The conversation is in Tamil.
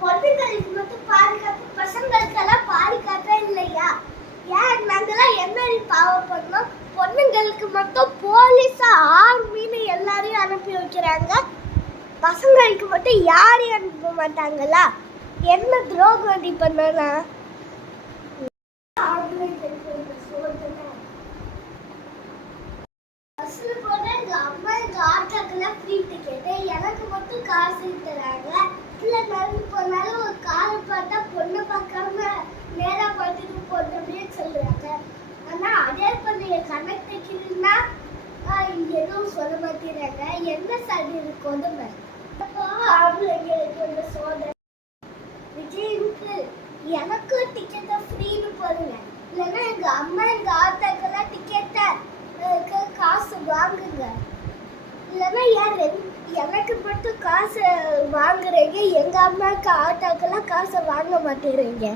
பொண்ணுங்களுக்கு மட்டும் பாதுகாப்பு, பசங்களுக்கெல்லாம் பாதுகாப்பே இல்லையா? ஏன் நாங்கெல்லாம் என்னடி பாவம் பண்ணோம்? பொண்ணுங்களுக்கு மட்டும் போலீஸா ஆர்மின்னு எல்லாரையும் அனுப்பி வைக்கிறாங்க, பசங்களுக்கு மட்டும் யாரையும் அனுப்ப மாட்டாங்களா? என்ன துரோகம் பண்ணனா? பஸ்ல போனா எங்க அம்மா எங்க ஆட்டோக்கெல்லாம் ஃப்ரீ டிக்கெட்டு, எனக்கு மட்டும் காசு தராங்க. இல்லை நடந்து போனாலும் ஒரு காரை பார்த்தா பொண்ணை பார்க்காம நேராக பார்த்துட்டு போட்டோம்னே சொல்றாங்க. ஆனா அதே பண்ண கணக்குன்னா எதுவும் சொல்ல மாட்டேறாங்க. என்ன சார் இது கொடுமை? ஆம்பளைங்களுக்கு சோதனை. விஜய்க்கு எனக்கும் டிக்கெட்டை ஃப்ரீன்னு போடுங்க, இல்லைன்னா எங்க அம்மா எங்க ஆட்டோக்கெல்லாம் டிக்கெட்டை காசு வாங்குங்க. இல்லைன்னா எனக்கு மட்டும் காசு வாங்குறீங்க, எங்க அம்மாவுக்கு ஆட்டோக்கெல்லாம் காசை வாங்க மாட்டேறீங்க.